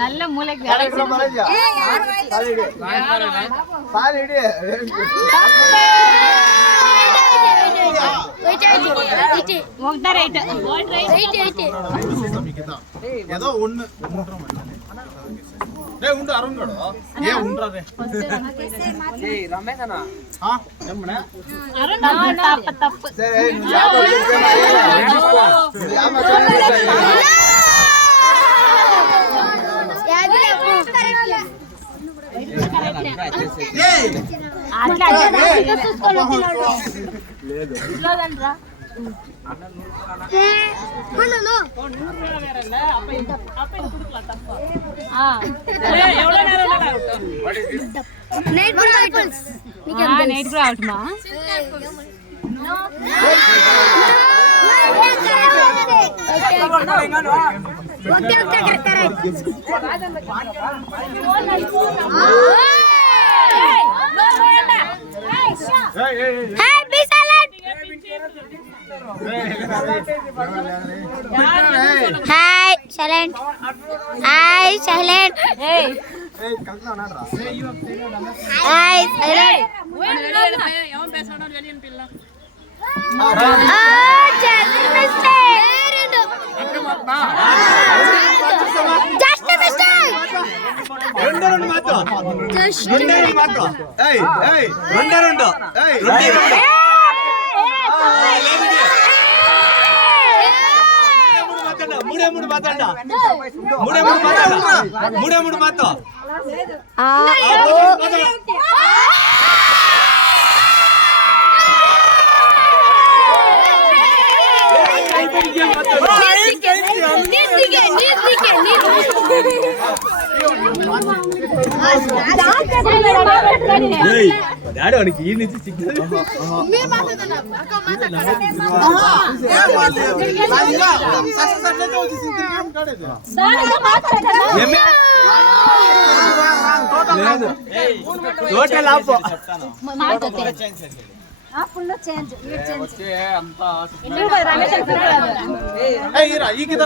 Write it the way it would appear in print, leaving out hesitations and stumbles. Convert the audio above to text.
நல்ல மூளைக்கு ஏதோ ஒண்ணு ఉండు అరుణ్ గడు ఏ ఉండ్రాదే ఏయ్ రమేష్ అన్న ఏమన్నా అరుణ్ తప్పు సరే నువ్వు job Hi, silent. Hi, silent. Hey. Hi, silent. Just a mistake. Just a mistake. రెండు మాత్రం ఏయ్ ఏయ్ రెండు ఏయ్ మూడే మూడు మాత్రం డాడీ వానికి ఈ నుంచి సిగ్నల్ ఈ కింద